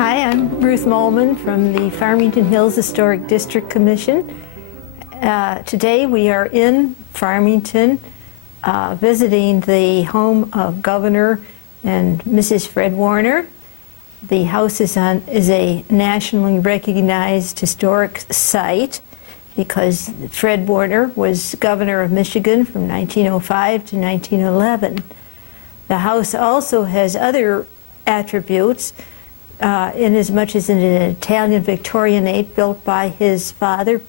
Hi, I'm Ruth Molman from the Farmington Hills Historic District Commission. Today we are in Farmington visiting the home of Governor and Mrs. Fred Warner. The house is a nationally recognized historic site because Fred Warner was governor of Michigan from 1905 to 1911. The house also has other attributes in as much as an Italian Victorianate built by his father,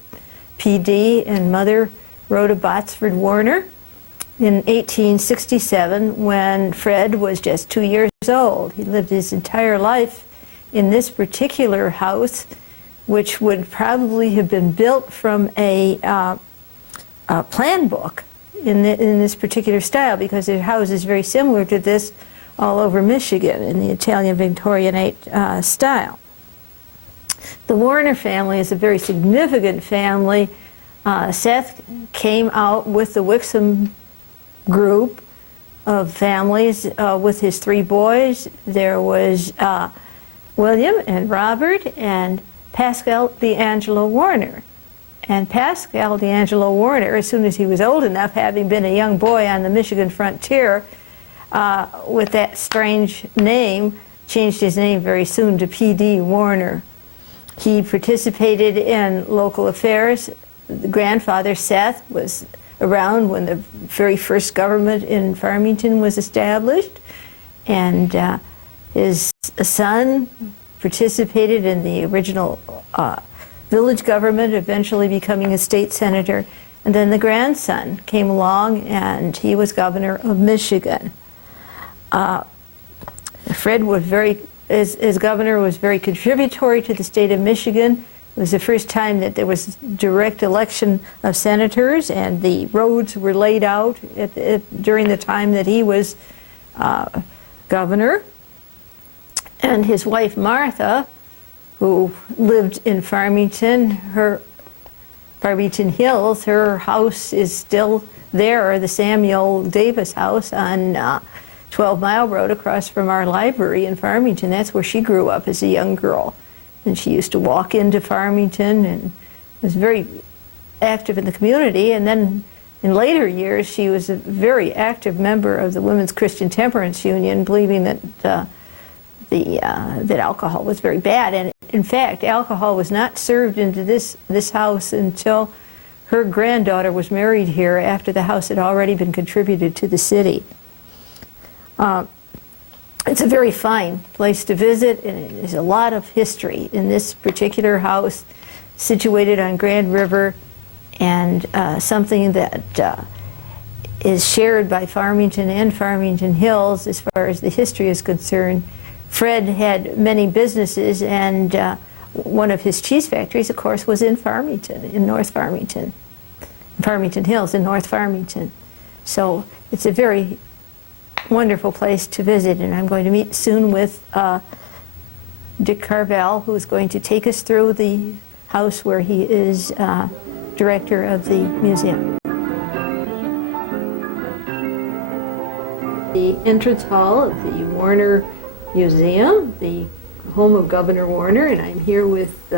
P.D., and mother, Rhoda Botsford Warner, in 1867 when Fred was just 2 years old. He lived his entire life in this particular house, which would probably have been built from a plan book in this particular style, because their house is very similar to this all over Michigan in the Italian Victorianate style. The Warner family is a very significant family. Seth came out with the Wixom group of families with his 3 boys. There was William and Robert and Pascal D'Angelo Warner. And Pascal D'Angelo Warner, as soon as he was old enough, having been a young boy on the Michigan frontier, with that strange name, changed his name very soon to P.D. Warner. He participated in local affairs. The grandfather, Seth, was around when the very first government in Farmington was established, and his son participated in the original village government, eventually becoming a state senator, and then the grandson came along and he was governor of Michigan. Fred was as governor, was very contributory to the state of Michigan. It was the first time that there was direct election of senators, and the roads were laid out during the time that he was governor. And his wife Martha, who lived in Farmington, Farmington Hills, her house is still there, the Samuel Davis house on 12 Mile Road across from our library in Farmington. That's where she grew up as a young girl. And she used to walk into Farmington and was very active in the community. And then in later years, she was a very active member of the Women's Christian Temperance Union, believing that that alcohol was very bad. And in fact, alcohol was not served into this house until her granddaughter was married here, after the house had already been contributed to the city. It's a very fine place to visit, and there's a lot of history in this particular house, situated on Grand River, and something that is shared by Farmington and Farmington Hills as far as the history is concerned. Fred had many businesses, and one of his cheese factories, of course, was in Farmington, in North Farmington, Farmington Hills in North Farmington. So it's a very wonderful place to visit, and I'm going to meet soon with Dick Carvel, who is going to take us through the house where he is director of the museum. The entrance hall of the Warner Museum, the home of Governor Warner, and I'm here with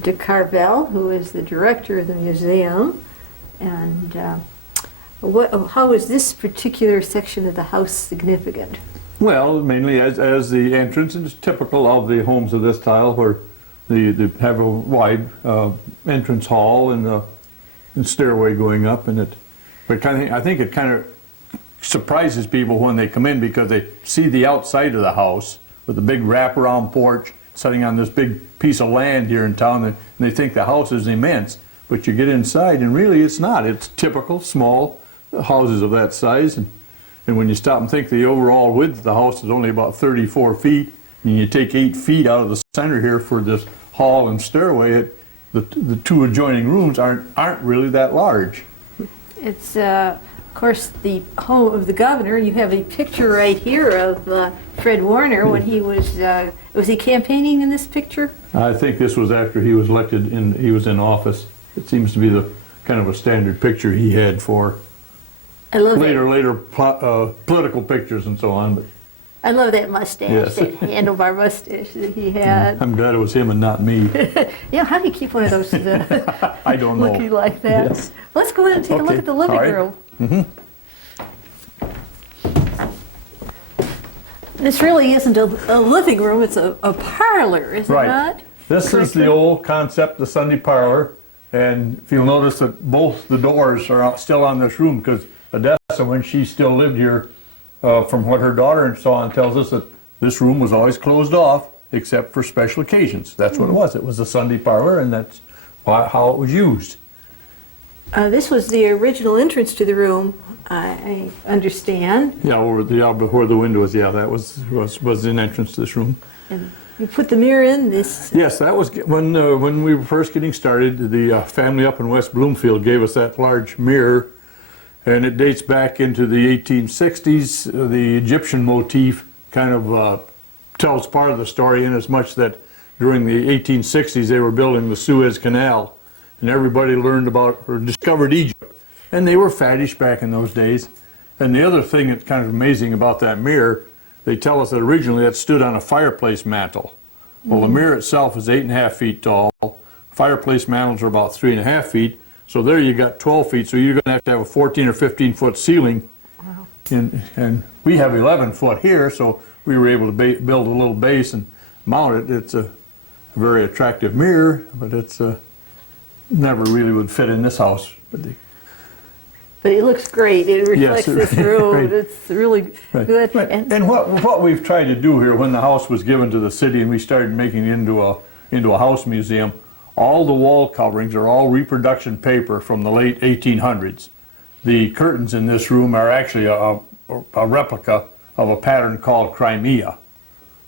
Dick Carvel, who is the director of the museum. And how is this particular section of the house significant? Well, mainly as the entrance is typical of the homes of this style, where they have a wide entrance hall and stairway going up, and I think it kind of surprises people when they come in, because they see the outside of the house with a big wraparound porch sitting on this big piece of land here in town, and they think the house is immense. But you get inside, and really it's not. It's typical small houses of that size, and when you stop and think the overall width of the house is only about 34 feet, and you take 8 feet out of the center here for this hall and stairway, the 2 adjoining rooms aren't really that large. It's of course, the home of the governor. You have a picture right here of Fred Warner when he was he campaigning in this picture? I think this was after he was elected, he was in office. It seems to be the kind of a standard picture he had for I love later political pictures and so on. But I love that mustache, Yes. that handlebar mustache that he had. I'm glad it was him and not me. Yeah, how do you keep one of those I don't know. looking like that? Yes. Let's go in and take a look Okay, at the living all right. room. This really isn't a living room, it's a parlor, is it Right. not? This is Correctly? the old concept, the Sunday parlor, and if you'll notice that both the doors are still on this room, because Odessa, when she still lived here, from what her daughter and so on tells us, that this room was always closed off except for special occasions. That's what it was. It was a Sunday parlor, and that's how it was used. This was the original entrance to the room, I understand. Yeah, before the window was, yeah, that was an entrance to this room. And you put the mirror in this. Yes, that was when we were first getting started. The family up in West Bloomfield gave us that large mirror, and it dates back into the 1860s. The Egyptian motif kind of tells part of the story, in as much that during the 1860s they were building the Suez Canal, and everybody learned about or discovered Egypt, and they were faddish back in those days. And the other thing that's kind of amazing about that mirror, they tell us that originally it stood on a fireplace mantle. Well, the mirror itself is 8.5 feet tall. Fireplace mantles are about 3.5 feet. So there you got 12 feet. So you're going to have a 14 or 15 foot ceiling. Wow. And we have 11 foot here, so we were able to build a little base and mount it. It's a very attractive mirror, but it's never really would fit in this house. But it looks great. It reflects this room. Right. It's really good. Right. And what we've tried to do here, when the house was given to the city and we started making it into a house museum, all the wall coverings are all reproduction paper from the late 1800s. The curtains in this room are actually a replica of a pattern called Crimea.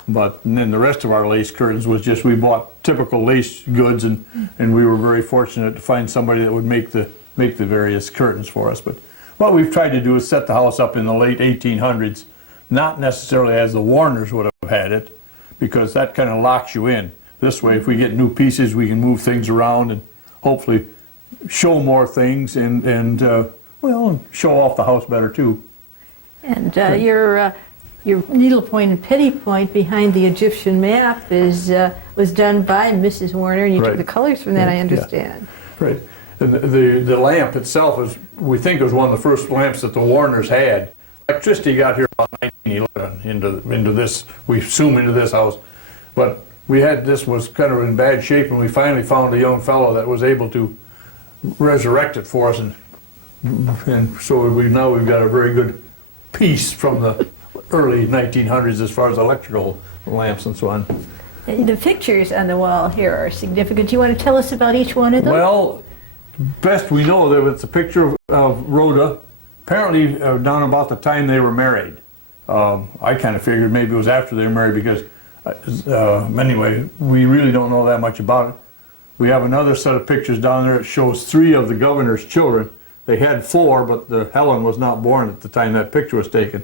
But then the rest of our lace curtains was just, we bought typical lace goods, and we were very fortunate to find somebody that would make the various curtains for us. But what we've tried to do is set the house up in the late 1800s, not necessarily as the Warners would have had it, because that kind of locks you in. This way, if we get new pieces, we can move things around and hopefully show more things and show off the house better too. And your needlepoint and penny point behind the Egyptian map was done by Mrs. Warner, and you took Right. the colors from that, I Yeah. understand. Right. And the lamp itself we think it was one of the first lamps that the Warners had. Electricity got here about 1911 into this, we assume into this house. But this was kind of in bad shape, and we finally found a young fellow that was able to resurrect it for us. And so we've got a very good piece from the early 1900s as far as electrical lamps and so on. And the pictures on the wall here are significant. Do you want to tell us about each one of them? Well, best we know that it's a picture of Rhoda, apparently down about the time they were married. I kind of figured maybe it was after they were married, because anyway, we really don't know that much about it. We have another set of pictures down there. It shows 3 of the governor's children. They had 4, but Helen was not born at the time that picture was taken.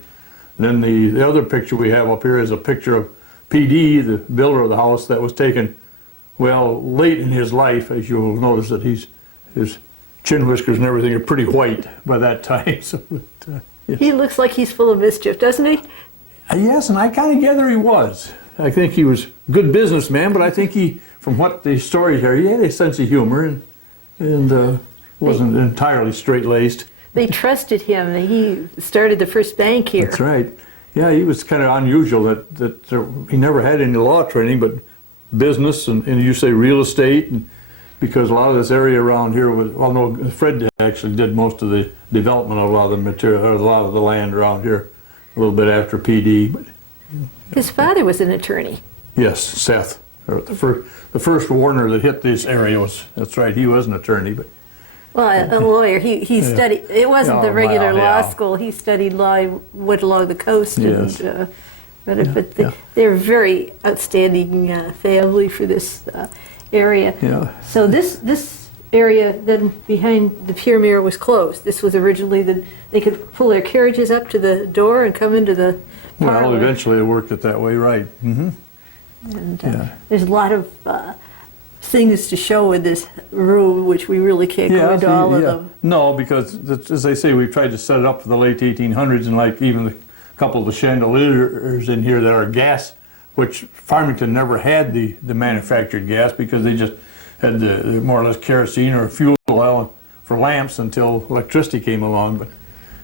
And then the other picture we have up here is a picture of PD, the builder of the house, that was taken, well, late in his life. As you'll notice that his chin whiskers and everything are pretty white by that time. So, yeah. He looks like he's full of mischief, doesn't he? Yes, and I kind of gather he was. I think he was a good businessman, but I think from what the stories are, he had a sense of humor and wasn't entirely straight-laced. They trusted him. He started the first bank here. That's right. Yeah, he was kind of unusual that he never had any law training, but business and you say real estate, and because a lot of this area around here was, well, no, Fred actually did most of the development of a lot of the material, or a lot of the land around here, a little bit after PD. But His father was an attorney. yes, Seth, or the first Warner that hit this area that's right, he was an attorney, but. Well, a lawyer. He studied. It wasn't the regular well, law yeah. school. He studied law, went along the coast, Yes. and Yeah. they're a very outstanding family for this area. Yeah. So this area then behind the pier mirror was closed. This was originally they could pull their carriages up to the door and come into the parlor. Well, eventually it worked it that way, right? Mm-hmm. And Yeah. there's a lot of things to show in this room, which we really can't go into all of them. No, because as I say, we tried to set it up for the late 1800s, and like even couple of the chandeliers in here that are gas, which Farmington never had the manufactured gas because they just had the more or less kerosene or fuel oil for lamps until electricity came along.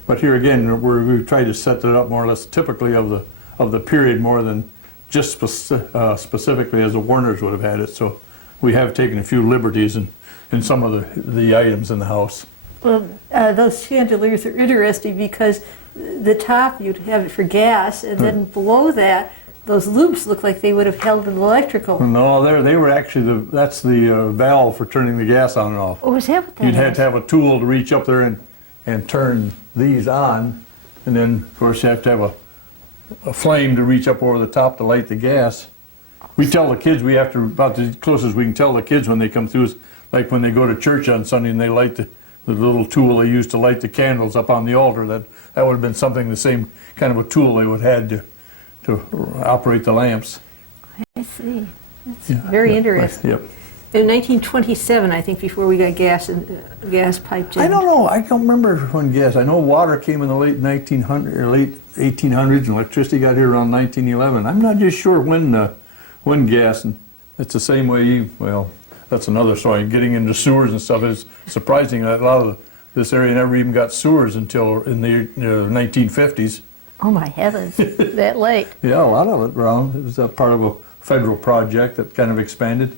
But here again, we've tried to set it up more or less typically of the period more than just specifically as the Warners would have had it. So we have taken a few liberties in some of the items in the house. Well, those chandeliers are interesting because the top you'd have it for gas, and then below that, those loops look like they would have held an electrical. No, they were actually that's the valve for turning the gas on and off. Oh, is that what that You'd is? have to have a tool to reach up there and turn these on, and then of course you have to have a flame to reach up over the top to light the gas. We tell the kids we have to, about the closest we can tell the kids when they come through is like when they go to church on Sunday and they light the little tool they use to light the candles up on the altar. That would have been something, the same kind of a tool they would have had to operate the lamps. I see. That's very interesting. Yep. In 1927, I think, before we got gas piped in. I don't know. I don't remember when gas. I know water came in the late 1900s or late 1800s, and electricity got here around 1911. I'm not just sure when gas. And it's the same way. Well, that's another story. Getting into sewers and stuff is surprising. A lot of this area never even got sewers until in the 1950s. Oh my heavens, that late. Yeah, a lot of it around. It was a part of a federal project that kind of expanded.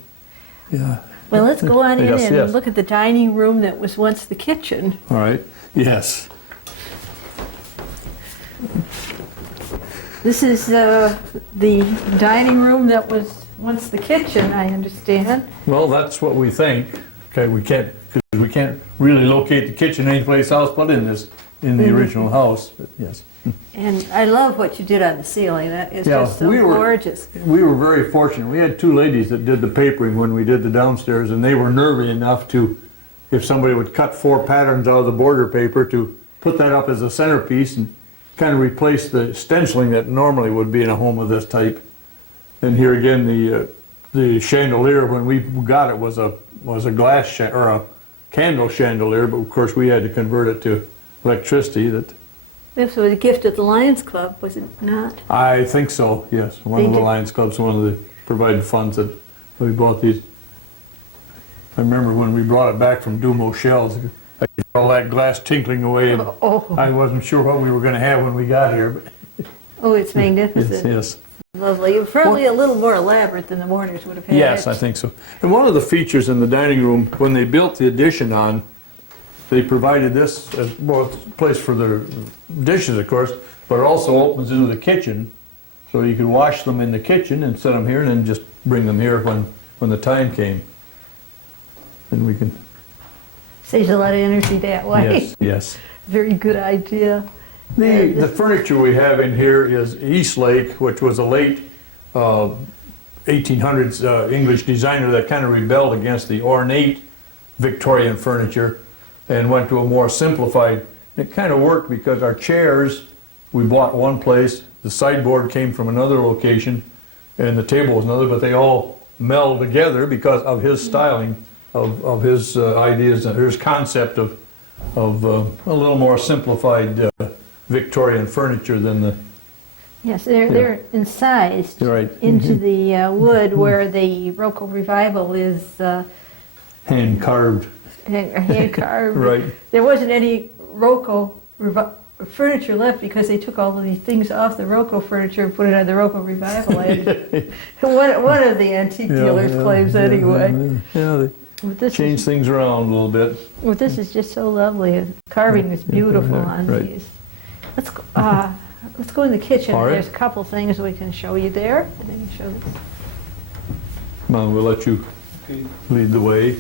Yeah. Well, let's go on in Yes, and yes. look at the dining room that was once the kitchen. All right. Yes. This is the dining room that was once the kitchen, I understand. Well, that's what we think. Okay, we can't really locate the kitchen anyplace else but in the original house. But yes. And I love what you did on the ceiling. That is Yeah, just so we were- gorgeous. We were very fortunate. We had two ladies that did the papering when we did the downstairs, and they were nervy enough to, if somebody would cut 4 patterns out of the border paper, to put that up as a centerpiece and kind of replace the stenciling that normally would be in a home of this type. And here again, the chandelier when we got it was a glass or a candle chandelier, but of course we had to convert it to electricity. This was a gift at the Lions Club, was it not? I think so, yes. One They of the did- Lions Clubs, one of the provided funds that we bought these. I remember when we brought it back from Dumo Shells, I could hear all that glass tinkling away, and Oh, I wasn't sure what we were going to have when we got here. But oh, it's magnificent. yes. Lovely. Probably a little more elaborate than the Warners would have had. Yes, I think so. And one of the features in the dining room, when they built the addition on, they provided this as well, it's a place for the dishes, of course, but it also opens into the kitchen, so you could wash them in the kitchen and set them here, and then just bring them here when the time came. And we can. Saves a lot of energy that way. Yes, yes. Very good idea. The furniture we have in here is Eastlake, which was a late 1800s English designer that kind of rebelled against the ornate Victorian furniture and went to a more simplified. It kind of worked because our chairs, we bought one place, the sideboard came from another location, and the table was another, but they all meld together because of his styling, of his ideas and his concept of a little more simplified Victorian furniture than the. Yes, they're incised Right. into the wood where the Rococo Revival is Hand carved. hand carved. Right. There wasn't any Rococo furniture left because they took all of these things off the Rococo furniture and put it on the Rococo Revival. One of the antique dealers claims anyway. Yeah, But they this change is, things around a little bit. well, this is just so lovely. The carving is beautiful on Right. these. Let's go in the kitchen. All right. There's a couple things we can show you there. And I can show this. Come on, we'll let you lead the way.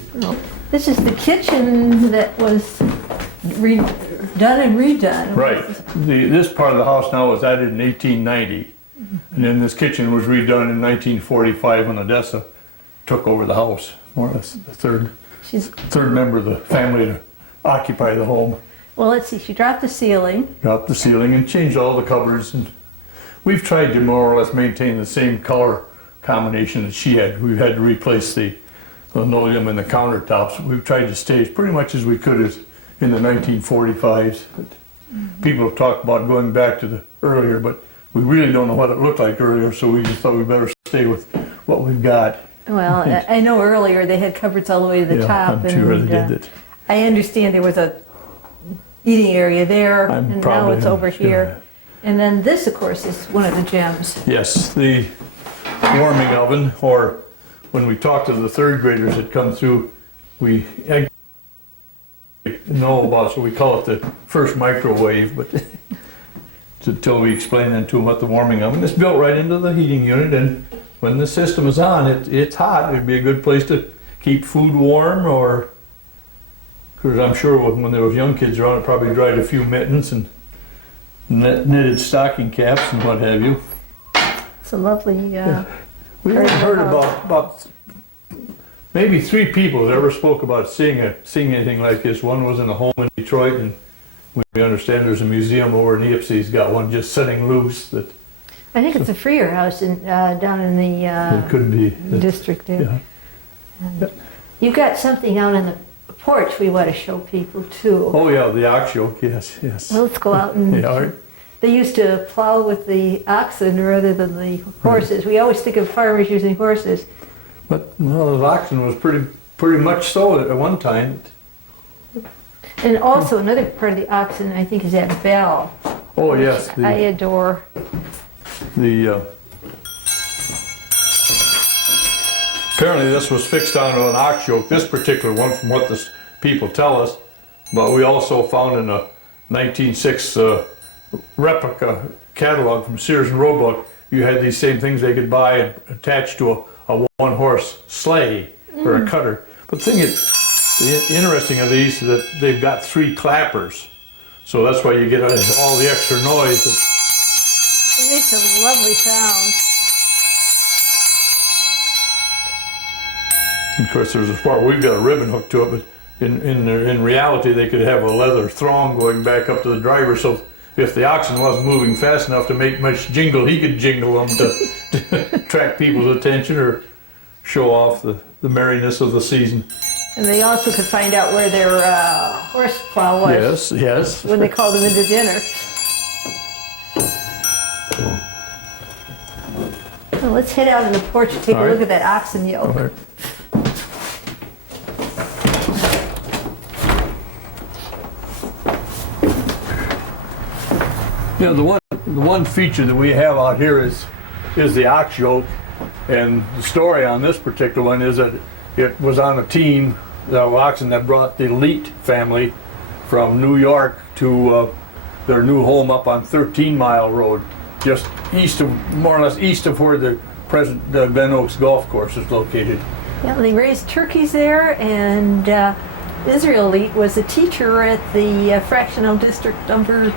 This is the kitchen that was done and redone. Right. This part of the house now was added in 1890. And then this kitchen was redone in 1945 when Odessa took over the house, more or less the third member of the family to occupy the home. Well, let's see. She dropped the ceiling. Dropped the ceiling and changed all the cupboards. And we've tried to more or less maintain the same color combination that she had. We've had to replace the linoleum and the countertops. We've tried to stay as pretty much as we could as in the 1945s. But people have talked about going back to the earlier, but we really don't know what it looked like earlier, so we just thought we better stay with what we've got. Well, I know earlier they had cupboards all the way to the Yeah, top. I'm sure they and did it. I understand there was a eating area there, and now probably it's over am, here. And then this, of course, is one of the gems. Yes, the warming oven, or when we talked to the third graders that come through, we know about, so we call it the first microwave, but until we explain then to them what the warming oven is, built right into the heating unit, and when the system is on, it's hot. It'd be a good place to keep food warm, or, because I'm sure when there was young kids around, it probably dried a few mittens and knitted stocking caps and what have you. It's a lovely. We haven't heard about maybe 3 people that ever spoke about seeing anything like this. One was in a home in Detroit, and we understand there's a museum over in Ipsy's got one just sitting loose. That I think it's a Freer house down in the it could be district there. Yeah. And you've got something out on the porch we want to show people too. Oh yeah, the ox yoke. Yes, yes. Well, let's go out and. Yeah, all right. They used to plow with the oxen rather than the horses. We always think of farmers using horses. But no, the oxen was pretty much so at one time. And also another part of the oxen, I think, is that bell. Oh yes, I adore. Apparently this was fixed onto an ox yoke, this particular one, from what the people tell us. But we also found in a 1906 replica catalog from Sears and Roebuck, you had these same things they could buy attached to a one-horse sleigh or a cutter. But the thing is, the interesting of these is that they've got 3 clappers. So that's why you get all the extra noise. It makes a lovely sound. Of course, there's a part we've got a ribbon hooked to it, but in reality, they could have a leather thong going back up to the driver, so if the oxen wasn't moving fast enough to make much jingle, he could jingle them to attract people's attention or show off the merriness of the season. And they also could find out where their horse plow was. Yes, yes. When they called them into dinner. Well, let's head out on the porch and take a look at that oxen yoke. All right. Yeah, the one feature that we have out here is the ox yoke, and the story on this particular one is that it was on a team, the oxen that brought the Leet family from New York to their new home up on 13 Mile Road, just east of, more or less east of where the present Glen Oaks Golf Course is located. Yeah, they raised turkeys there, and Israel Leet was a teacher at the fractional district number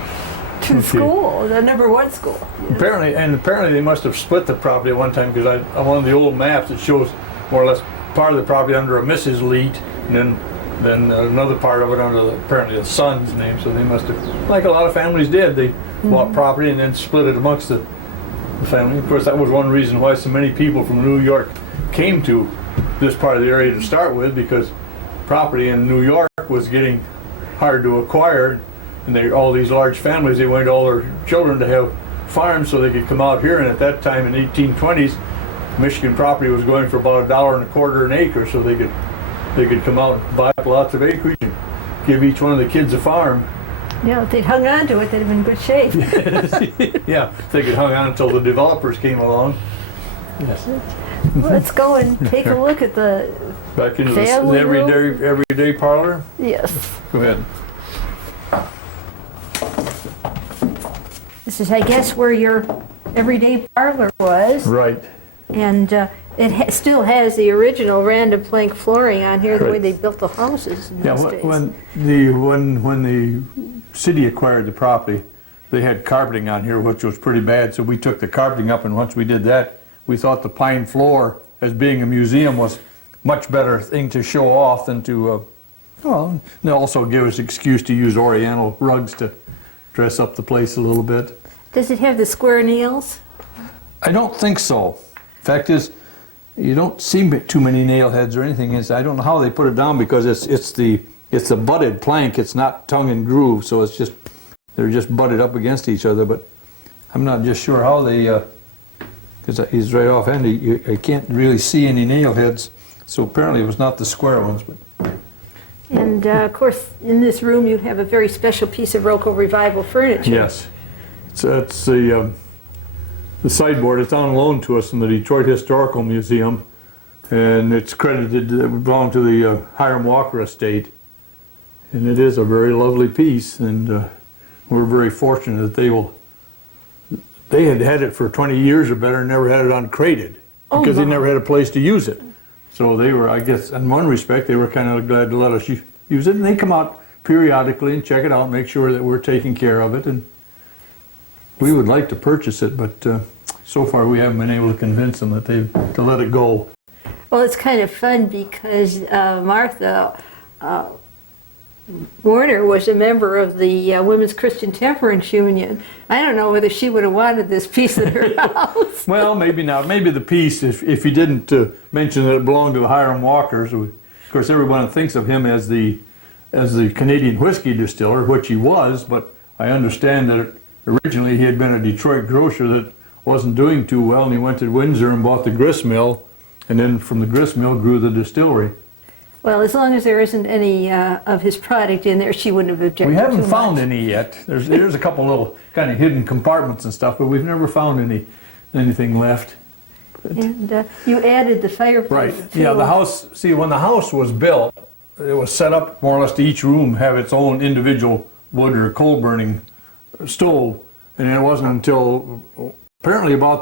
2 school, the number 1 school. Yes. Apparently they must have split the property at one time, because on one of the old maps it shows more or less part of the property under a Mrs. Leet, and then another part of it under apparently the son's name. So they must have, like a lot of families did, they bought property and then split it amongst the family. Of course, that was one reason why so many people from New York came to this part of the area to start with, because property in New York was getting hard to acquire, and all these large families, they wanted all their children to have farms so they could come out here. And at that time in 1820s, Michigan property was going for about $1.25 an acre, so they could come out and buy up lots of acreage and give each one of the kids a farm. Yeah, if they'd hung on to it, they'd have been in good shape. Yeah, if they could hung on until the developers came along. Yes. Let's go and take a look at the Back into the family room. everyday parlor. Yes. Go ahead. This is, I guess, where your everyday parlor was. Right. And it still has the original random plank flooring on here, the way Right. they built the houses in Yeah, those days. when the city acquired the property, they had carpeting on here, which was pretty bad. So we took the carpeting up, and once we did that, we thought the pine floor, as being a museum, was much better thing to show off than to, and also give us an excuse to use Oriental rugs to dress up the place a little bit. Does it have the square nails? I don't think so. Fact is, you don't see too many nail heads or anything. I don't know how they put it down, because it's the butted plank. It's not tongue and groove, so it's just they're just butted up against each other, but I'm not just sure how they, because he's right offhand, I can't really see any nail heads, so apparently it was not the square ones. But And of course, in this room you have a very special piece of Roco Revival furniture. yes, it's the sideboard. It's on loan to us from the Detroit Historical Museum, and it's credited, it belonged to the Hiram Walker estate, and it is a very lovely piece, and we're very fortunate that they had had it for 20 years or better and never had it uncrated because they never had a place to use it. So they were, I guess, in one respect, they were kind of glad to let us use it, and they come out periodically and check it out, make sure that we're taking care of it, and we would like to purchase it, but so far we haven't been able to convince them that to let it go. Well, it's kind of fun because Martha Warner was a member of the Women's Christian Temperance Union. I don't know whether she would have wanted this piece in her house. Well, maybe not. Maybe the piece, if he didn't mention that it belonged to the Hiram Walkers. Of course, everyone thinks of him as the Canadian whiskey distiller, which he was, but I understand that originally he had been a Detroit grocer that wasn't doing too well, and he went to Windsor and bought the grist mill, and then from the grist mill grew the distillery. Well, as long as there isn't any of his product in there, she wouldn't have objected. We haven't too found much. any yet. There's a couple little kind of hidden compartments and stuff, but we've never found anything left. And you added the fireplace. Right. Yeah, the house, see, when the house was built, it was set up more or less to each room have its own individual wood or coal burning stove. And it wasn't until apparently around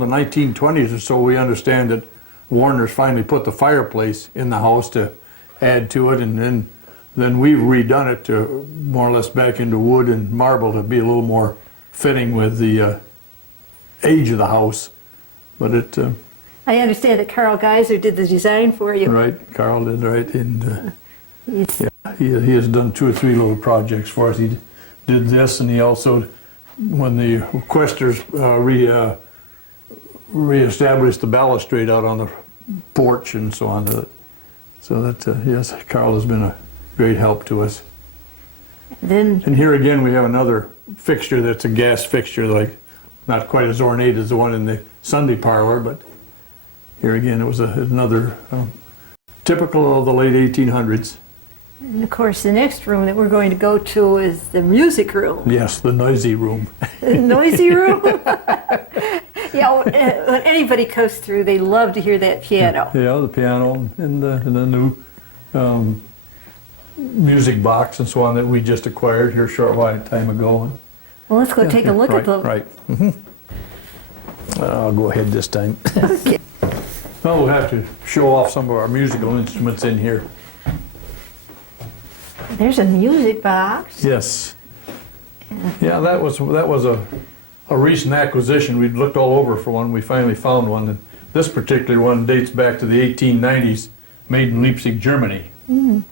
the 1920s or so we understand that Warner's finally put the fireplace in the house to add to it, and then we've redone it to more or less back into wood and marble to be a little more fitting with the age of the house. But I understand that Carl Geiser did the design for you. right, Carl did, right, and yeah, he has done 2 or 3 little projects for us. He did this, and he also, when the Questers reestablished the balustrade out on the porch and so on. So that, yes, Carl has been a great help to us. Then, And here again we have another fixture that's a gas fixture, like not quite as ornate as the one in the Sunday parlor, but here again it was another typical of the late 1800s. and of course, the next room that we're going to go to is the music room. Yes, the noisy room. The noisy room? Yeah, when anybody comes through, they love to hear that piano. Yeah, the piano and the new music box and so on that we just acquired here a short time ago. Well, let's go take a look at them. Right. I'll go ahead this time. Okay. Well, we'll have to show off some of our musical instruments in here. There's a music box. Yes. Yeah, that was a recent acquisition. We'd looked all over for one. We finally found one. And this particular one dates back to the 1890s, made in Leipzig, Germany. Mm.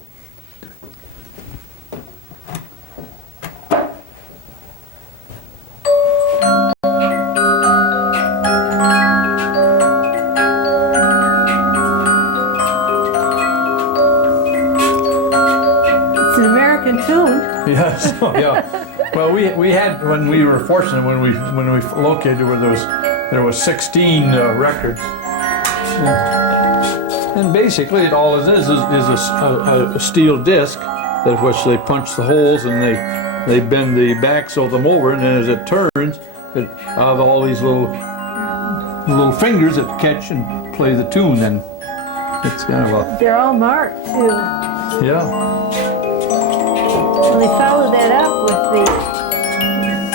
It's an American tune. Yes, yeah. Well, we had, when we were fortunate, when we located where there was 16 records, and basically all it is a steel disc that which they punch the holes and they bend the backs of them over, and then as it turns, it out of all these little fingers that catch and play the tune, and it's kind of They're all marked too. yeah. Well, they follow that up with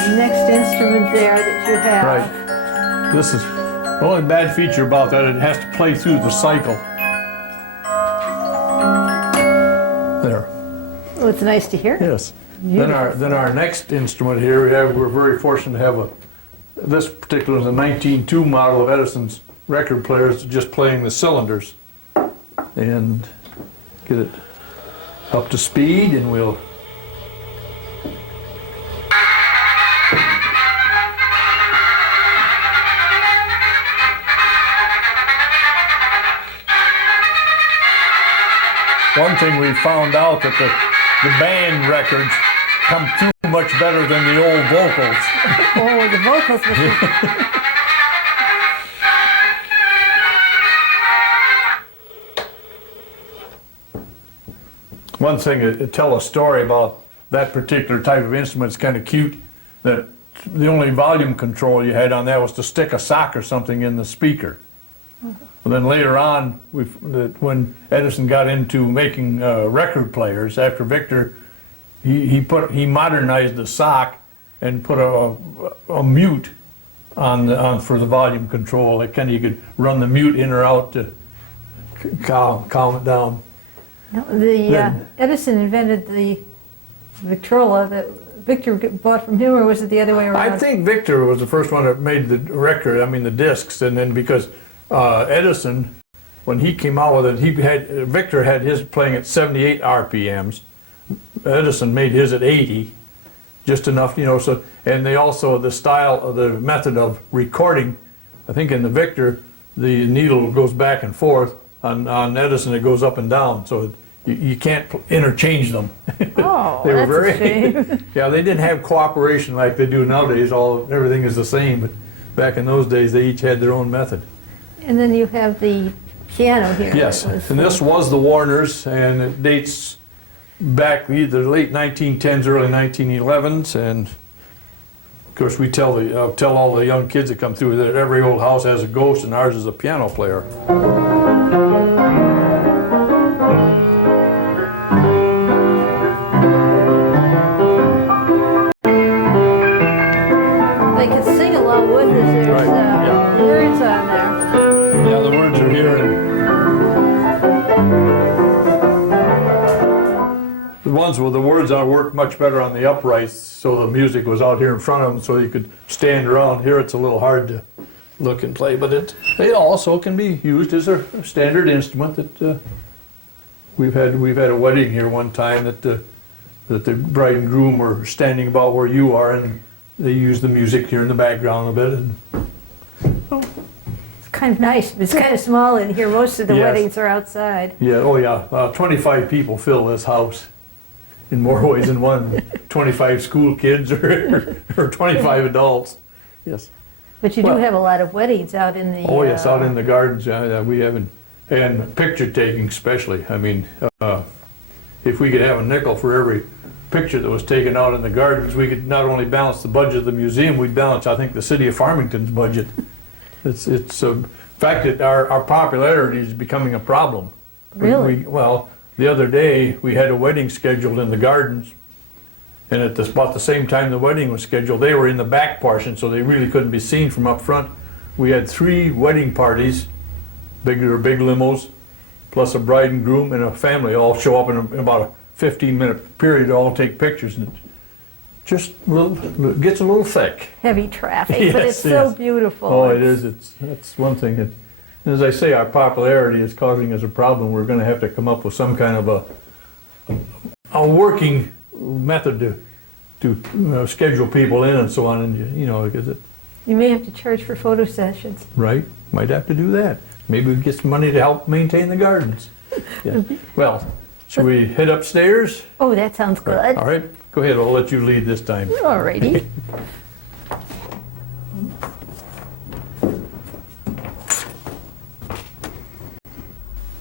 the next instrument there that you have. Right. This is the only bad feature about that. It has to play through the cycle. There. Oh, it's nice to hear. Yes. Then our next instrument here we're very fortunate to have this particular is a 1902 model of Edison's record players, just playing the cylinders, and get it up to speed, and we'll. One thing we found out that the band records come through much better than the old vocals. Oh, the vocals was One thing, to tell a story about that particular type of instrument is kind of cute, that the only volume control you had on that was to stick a sock or something in the speaker. And then later on, when Edison got into making record players, after Victor, he modernized the sock and put a mute on for the volume control. Like kind of you could run the mute in or out to calm it down. No, Edison invented the Victrola that Victor bought from him, or was it the other way around? I think Victor was the first one that made the record, I mean the discs, and then because Edison, when he came out with it, Victor had his playing at 78 RPMs. Edison made his at 80, just enough, you know, so, and they also, the style of the method of recording, I think in the Victor, the needle goes back and forth. On Edison, it goes up and down, so you can't interchange them. Oh, they were that's very, a shame. Yeah, they didn't have cooperation like they do nowadays. Everything is the same, but back in those days, they each had their own method. And then you have the piano here. Yes, and this was the Warner's, and it dates back either late 1910s, early 1911s, and of course we tell all the young kids that come through that every old house has a ghost, and ours is a piano player. They can sing along with us. There's Right, yeah. words on there. Yeah, the words are here, and the ones with the words on work much better on the uprights, so the music was out here in front of them, so you could stand around. Here it's a little hard to look and play, but it also can be used as a standard instrument. That we've had a wedding here one time that the bride and groom were standing about where you are, and they used the music here in the background a bit. And It's kind of nice. It's kind of small in here. Most of the Yes. weddings are outside. yeah, oh yeah, 25 people fill this house in more ways than one. 25 school kids or 25 adults. Yes. But you do Well- have a lot of weddings out in the... Oh yes, out in the gardens. Yeah, we haven't, and picture taking especially. I mean, if we could have a nickel for every picture that was taken out in the gardens, we could not only balance the budget of the museum, we'd balance, I think, the city of Farmington's budget. It's in fact that our popularity is becoming a problem. Really? Well, the other day we had a wedding scheduled in the gardens, and at about the same time the wedding was scheduled, they were in the back portion, so they really couldn't be seen from up front. We had 3 wedding parties, big limos, plus a bride and groom and a family all show up in about a 15-minute period to all take pictures, and it just gets a little thick. Heavy traffic, Yes, but it's so yes. beautiful. Oh, it is. That's one thing. And as I say, our popularity is causing us a problem. We're going to have to come up with some kind of a working method to schedule people in and so on. And because You may have to charge for photo sessions. right, might have to do that. Maybe we get some money to help maintain the gardens. Yeah. Well, should we head upstairs? Oh, that sounds good. All right, go ahead. I'll let you lead this time. Alrighty.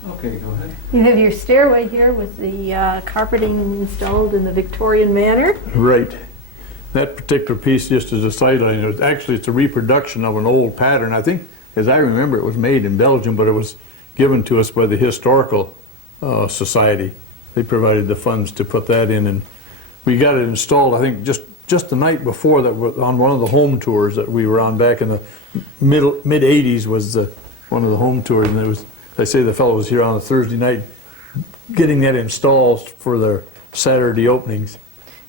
Okay, go ahead. You have your stairway here with the carpeting installed in the Victorian manner. Right. That particular piece, just as a sideline, it's a reproduction of an old pattern. I think, as I remember, it was made in Belgium, but it was given to us by the Historical Society. They provided the funds to put that in, and we got it installed, I think, just the night before that, on one of the home tours that we were on back in the mid-'80s was one of the home tours, and it was, I say the fellow was here on a Thursday night getting that installed for their Saturday openings.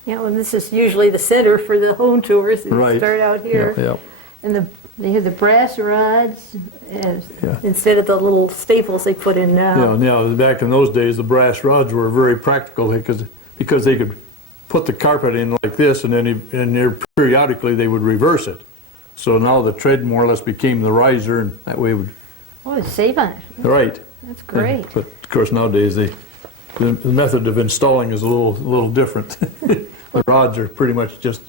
Yeah, well, this is usually the center for the home tours. They Right. start out here. Yeah. And they have the brass rods Yeah. instead of the little staples they put in now. Now, back in those days, the brass rods were very practical because they could put the carpet in like this, and then periodically they would reverse it. So now the tread more or less became the riser, and that way would. Oh, it's save on it. Right. That's great. But of course nowadays the method of installing is a little different. The rods are pretty much just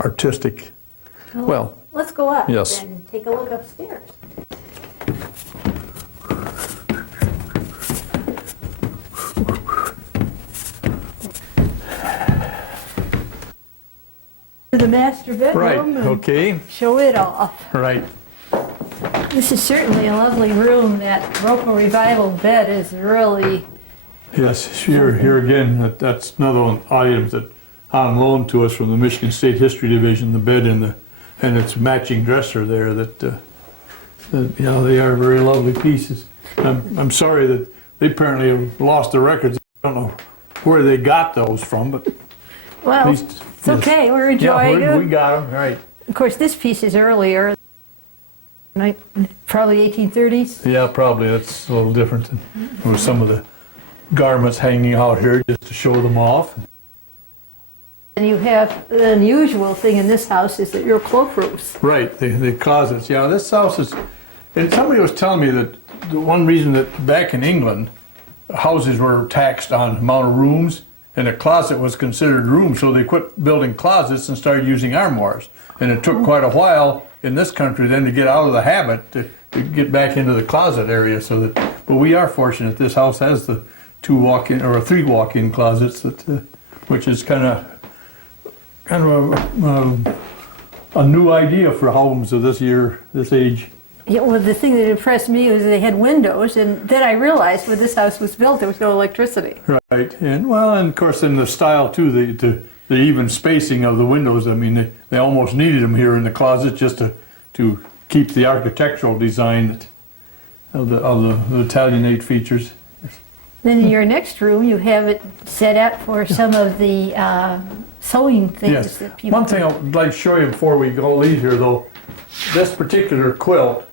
artistic. Well, let's go up yes. and take a look upstairs. The master right, bedroom and okay, show it off. right. This is certainly a lovely room. That Rococo Revival bed is really, Yes, here again, that's another one item that on loan to us from the Michigan State History Division, the bed and its matching dresser there that you know, they are very lovely pieces. I'm sorry that they apparently have lost the records. I don't know where they got those from, but well, at least it's okay. We're enjoying yeah, we it. got them, right. Of course, this piece is earlier, probably 1830s. Yeah, probably that's a little different than some of the garments hanging out here just to show them off. And you have the unusual thing in this house is that your cloakrooms. Right, the closets. Yeah, this house is, and somebody was telling me that the one reason that back in England, houses were taxed on amount of rooms, and a closet was considered room, so they quit building closets and started using armoires. And it took quite a while in this country then to get out of the habit to get back into the closet area. So that, but we are fortunate. This house has the 2 walk-in or 3 walk-in closets, that which is kind of a new idea for homes of this age. Yeah, well, the thing that impressed me was they had windows, and then I realized when this house was built, there was no electricity. Right, and well, and of course in the style too, the even spacing of the windows. I mean, they almost needed them here in the closet just to keep the architectural design of the Italianate features. Then in your next room, you have it set up for some of the sewing things Yes. that people. One thing I'd like to show you before we go leave here, though, this particular quilt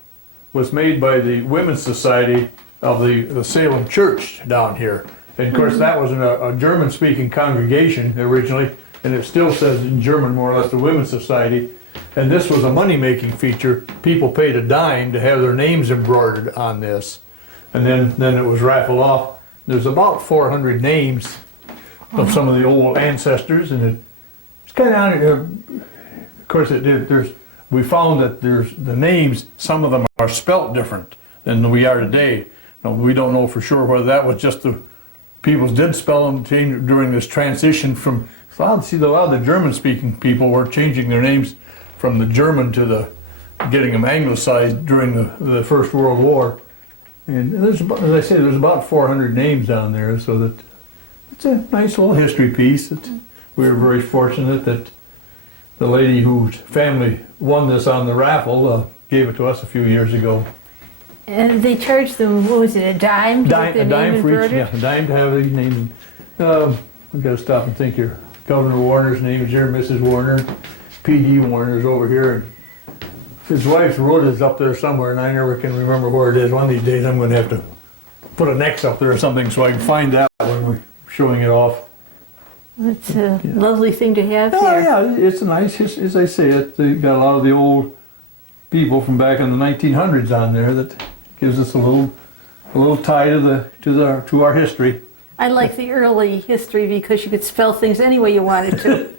was made by the Women's Society of the Salem Church down here. And of course, that was a German-speaking congregation originally, and it still says in German, more or less, the Women's Society. And this was a money-making feature. People paid a dime to have their names embroidered on this. And then it was raffled off. There's about 400 names of some of the old ancestors, and it's kind of, of course, we found that there's the names, some of them are spelt different than we are today. Now, we don't know for sure whether that was just the people did spell them during this transition from, a lot of the German-speaking people were changing their names from the German to getting them anglicized during the First World War. And there's about, as I say, there's about 400 names down there, so that it's a nice little history piece. That we were very fortunate that the lady whose family won this on the raffle gave it to us a few years ago. And they charged them, what was it, a dime to get their name for each, embroidered? yeah, a dime to have these names. We've got to stop and think here. Governor Warner's name is here, Mrs. Warner. P.D. Warner's over here. And his wife's road is up there somewhere, and I never can remember where it is. One of these days I'm going to have to put an X up there or something so I can find that when we're showing it off. It's a lovely thing to have Oh here. yeah, it's a nice, as I say, they got a lot of the old people from back in the 1900s on there that gives us a little tie to our history. I like the early history because you could spell things any way you wanted to.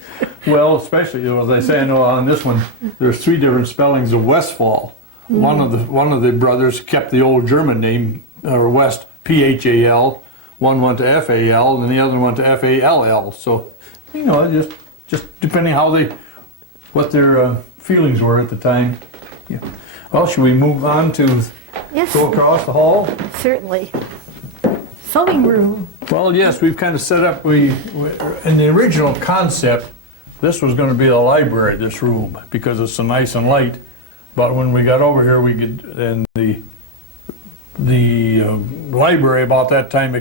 Well, especially, as I say, I know on this one, there's 3 different spellings of Westfall. One of the brothers kept the old German name, or West, P-H-A-L. One went to F-A-L, and the other went to F-A-L-L. So, you know, just depending what their feelings were at the time. Yeah. Well, should we move on to Yes, go across the hall? certainly. Sewing room. Well, yes, we've kind of set up, in the original concept, this was going to be the library, this room, because it's so nice and light. But when we got over here, and the library about that time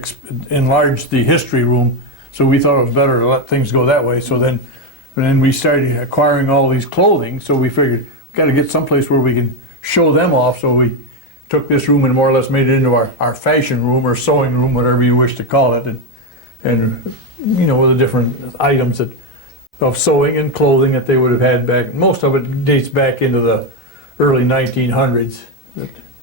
enlarged the history room, so we thought it was better to let things go that way. So then we started acquiring all these clothing, so we figured we've got to get someplace where we can show them off, so we took this room and more or less made it into our fashion room or sewing room, whatever you wish to call it, and you know, with the different items of sewing and clothing that they would have had back. Most of it dates back into the early 1900s.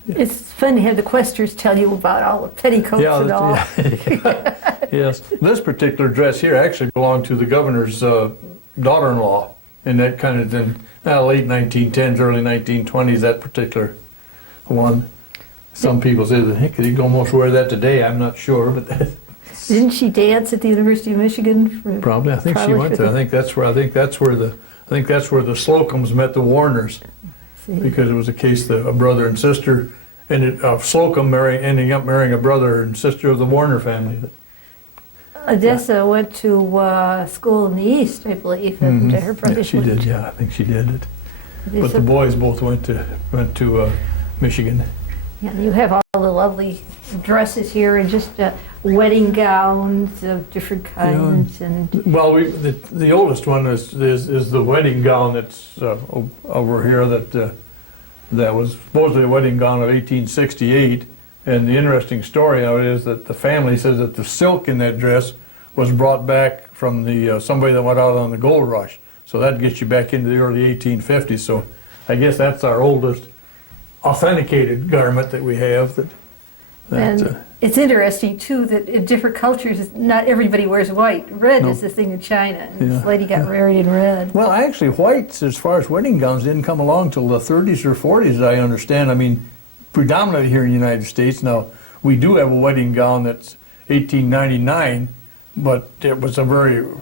It's fun to have the questers tell you about all the petticoats and all. Yeah. Yes, this particular dress here actually belonged to the governor's daughter-in-law, and that kind of in late 1910s, early 1920s, that particular one. Some people say that, heck, you'd almost wear that today, I'm not sure, but Didn't she dance at the University of Michigan? probably, I think she went there. I think that's where the Slocums met the Warners, because it was a case that a brother and sister ended Slocum ending up marrying a brother and sister of the Warner family. Odessa went to school in the East, I believe, and her brother. Yeah, she did. Yeah, I think she did. But the boys both went to Michigan. Yeah, you have all the lovely dresses here, and just wedding gowns of different kinds. And well, the oldest one is the wedding gown that's over here that was supposedly a wedding gown of 1868. And the interesting story of it is that the family says that the silk in that dress was brought back from somebody that went out on the gold rush. So that gets you back into the early 1850s. So I guess that's our oldest authenticated garment that we have. And it's interesting too that in different cultures, not everybody wears white. Red is the thing in China. And this lady got married in red. Well, actually, whites, as far as wedding gowns, didn't come along till the 30s or 40s, I understand. I mean, predominantly here in the United States. Now, we do have a wedding gown that's 1899, but it was a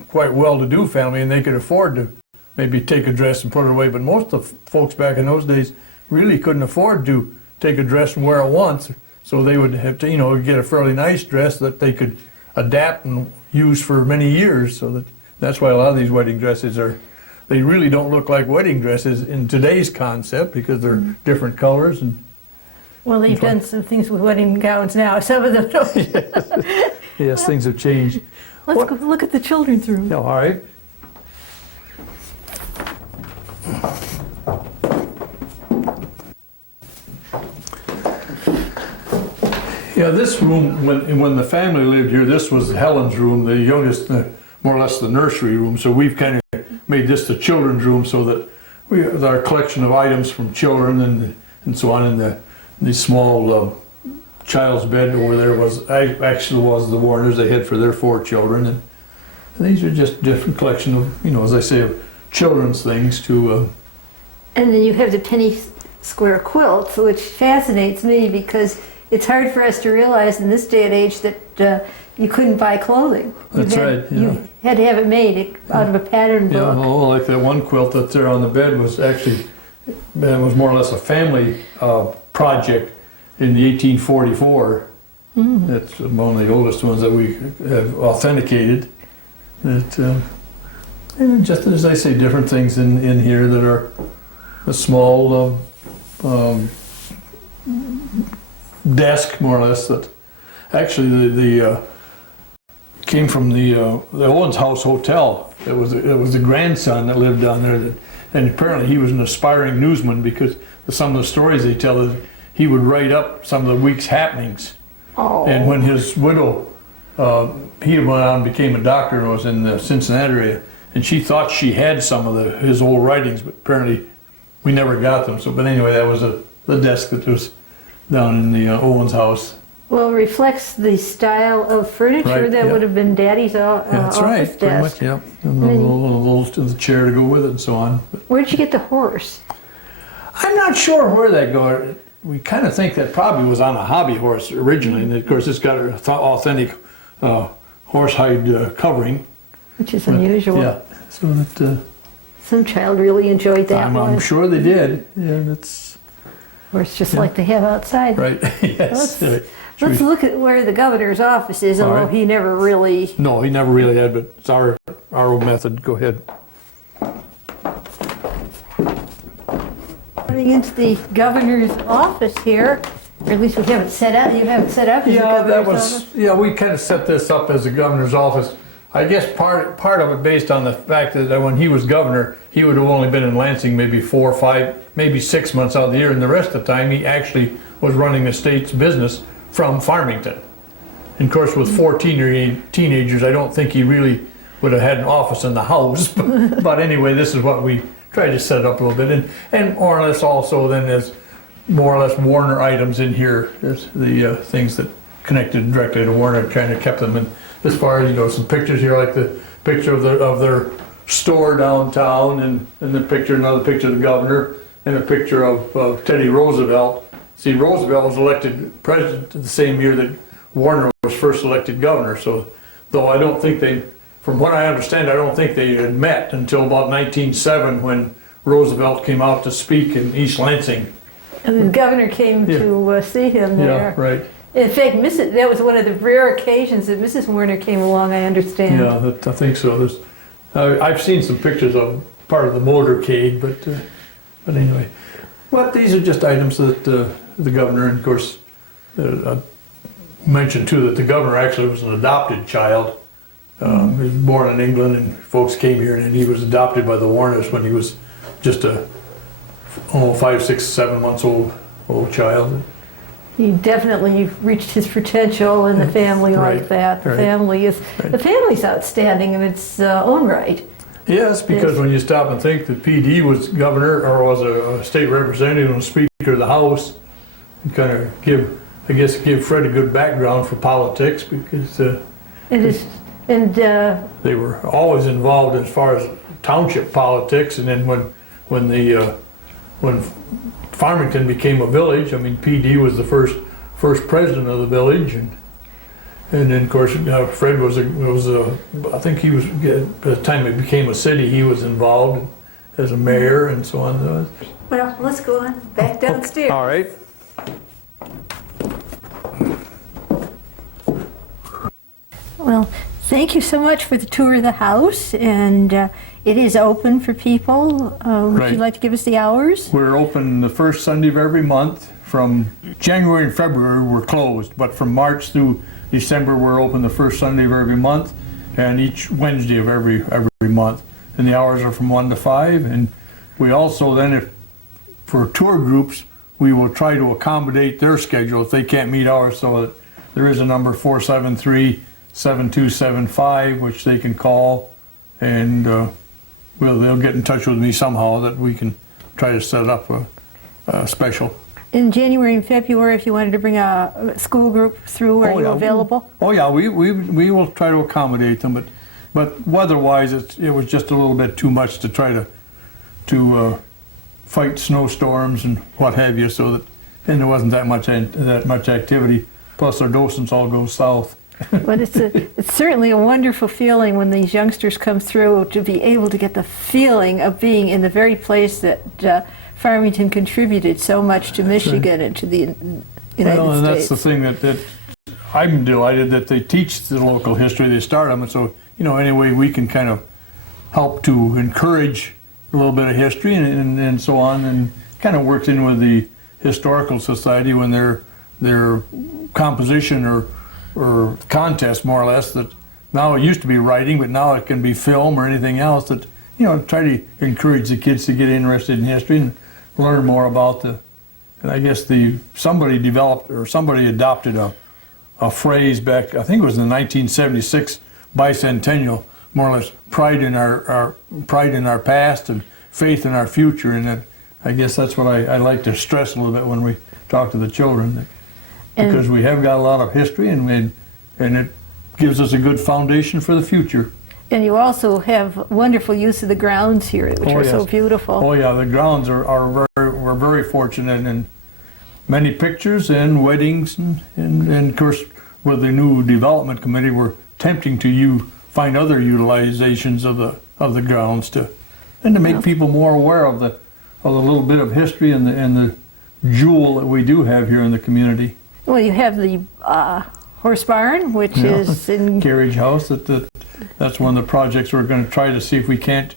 quite well-to-do family, and they could afford to maybe take a dress and put it away. But most of the folks back in those days really couldn't afford to take a dress and wear it once, so they would have to, get a fairly nice dress that they could adapt and use for many years. So that's why a lot of these wedding dresses they really don't look like wedding dresses in today's concept, because they're different colors and. Well, they've done some things with wedding gowns now. Some of them don't. Yes, things have changed. Let's go look at the children's room. Yeah, all right. Yeah, this room, when the family lived here, this was Helen's room, the youngest, more or less the nursery room. So we've kind of made this the children's room, so that we have our collection of items from children and so on. And the small child's bed over there was the Warners. They had for their 4 children, and these are just different collection of, as I say, of children's things to. And then you have the penny square quilts, which fascinates me because it's hard for us to realize in this day and age that you couldn't buy clothing. That's right. Yeah. You had to have it made out of a pattern book. Yeah, like that one quilt that's there on the bed was actually, it was more or less a family project in the 1844. That's one of the oldest ones that we have authenticated. And just as I say, different things in here that are a small desk, more or less, that actually the came from the Owens House Hotel. It was the grandson that lived down there, and apparently he was an aspiring newsman, because some of the stories they tell is he would write up some of the week's happenings. Oh. And when his widow, he went on and became a doctor and was in the Cincinnati area, and she thought she had some of his old writings, but apparently we never got them. So, but anyway, that was the desk that was down in the Owens house. Well, it reflects the style of furniture that would have been Daddy's office right, desk. Pretty much, yeah. And the chair to go with it and so on. But where'd you get the horse? I'm not sure where that goes. We kind of think that probably was on a hobby horse originally, and of course it's got an authentic horsehide covering. Which is unusual. Yeah, so that... some child really enjoyed that one. I'm sure they did. Yeah, that's... Horse just like they have outside. Right, yes. Let's look at where the governor's office is, although he never really... No, he never really had, but it's our method. Go ahead. Coming into the governor's office here, or at least we have it set up. You have it set up as the governor's office? Yeah, we kind of set this up as the governor's office. I guess part of it based on the fact that when he was governor, he would have only been in Lansing maybe 4 or 5, maybe 6 months out of the year, and the rest of the time he actually was running the state's business from Farmington. And of course, with 4 teenagers, I don't think he really would have had an office in the house. But anyway, this is what we tried to set up a little bit, and more or less also then there's more or less Warner items in here. There's the things that connected directly to Warner, kind of kept them in as far as, you know, some pictures here, like the picture of their store downtown, and another picture of the governor, and a picture of Teddy Roosevelt. See, Roosevelt was elected president the same year that Warner was first elected governor. So, though I don't think they, from what I understand, I don't think they had met until about 1907 when Roosevelt came out to speak in East Lansing. And the governor came to see him there. Yeah, right. In fact, that was one of the rare occasions that Mrs. Warner came along, I understand. Yeah, I think so. I've seen some pictures of part of the motorcade, but anyway. Well, these are just items that the governor, and of course, I mentioned too that the governor actually was an adopted child. He was born in England, and folks came here, and he was adopted by the Warners when he was just a 5, 6, 7 months old child. He definitely reached his potential in the family like that. The family's outstanding in its own right. Yes, because when you stop and think that PD was governor or was a state representative and Speaker of the House, you kind of give Fred a good background for politics, because they were always involved as far as township politics, and then when Farmington became a village, I mean, PD was the first president of the village, and then of course Fred was I think he was, at the time it became a city, he was involved as a mayor and so on. Well, let's go on back downstairs. All right. Well, thank you so much for the tour of the house, and it is open for people. Would you like to give us the hours? We're open the first Sunday of every month. From January and February we're closed, but from March through December we're open the first Sunday of every month, and each Wednesday of every month. And the hours are from 1 to 5. And we also then, for tour groups, we will try to accommodate their schedule if they can't meet ours, so that there is a number 473-7275 which they can call, and they'll get in touch with me somehow that we can try to set up a special. In January and February, if you wanted to bring a school group through, are you available? Oh yeah, we will try to accommodate them, but weather-wise, it was just a little bit too much to try to fight snowstorms and what have you. So that, and there wasn't that much activity. Plus, our docents all go south. But it's certainly a wonderful feeling when these youngsters come through to be able to get the feeling of being in the very place that Farmington contributed so much to Michigan and to the United States. That's the thing that I'm delighted that they teach the local history. They start them, and so anyway we can kind of help to encourage a little bit of history and so on, and kind of works in with the historical society when their composition or contest, more or less, that now it used to be writing, but now it can be film or anything else, that try to encourage the kids to get interested in history and learn more about and I guess somebody adopted a phrase back, I think it was in the 1976 bicentennial, more or less, pride in our past and faith in our future, and I guess that's what I like to stress a little bit when we talk to the children, because we have got a lot of history, and it gives us a good foundation for the future. And you also have wonderful use of the grounds here, which are so beautiful. Oh yeah, the grounds we're very fortunate, and many pictures and weddings, and of course with the new development committee we're attempting to find other utilizations of the grounds to make people more aware of the little bit of history and the jewel that we do have here in the community. Well, you have the horse barn, which is in carriage house. That's one of the projects we're going to try to see if we can't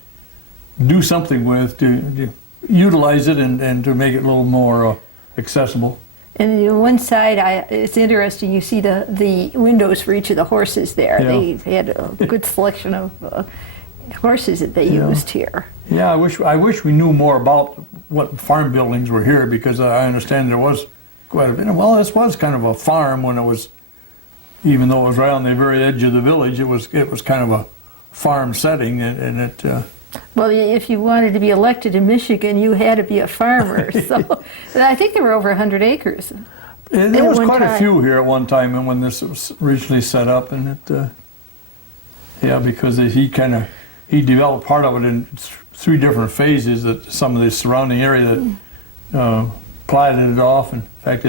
do something with to utilize it and to make it a little more accessible. And on one side, it's interesting, you see the windows for each of the horses there. Yeah. They had a good selection of horses that they used here. Yeah, I wish we knew more about what farm buildings were here, because I understand there was quite a bit. Well, this was kind of a farm when it was, even though it was right on the very edge of the village, it was kind of a farm setting, and it. Well, if you wanted to be elected in Michigan, you had to be a farmer. So I think there were over 100 acres. There was quite a few here at one time, and when this was originally set up, and Yeah, because he developed part of it in 3 different phases. That some of the surrounding area that platted it off. In fact,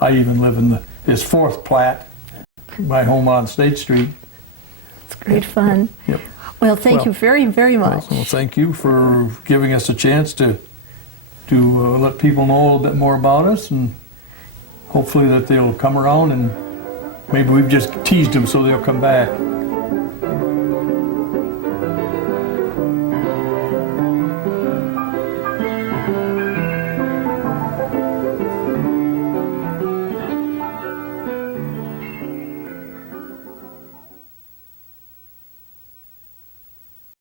I even live in his 4th plat, my home on State Street. It's great fun. Yep. Well, thank you very, very much. Well, thank you for giving us a chance to let people know a little bit more about us, and hopefully that they'll come around, and maybe we've just teased them so they'll come back.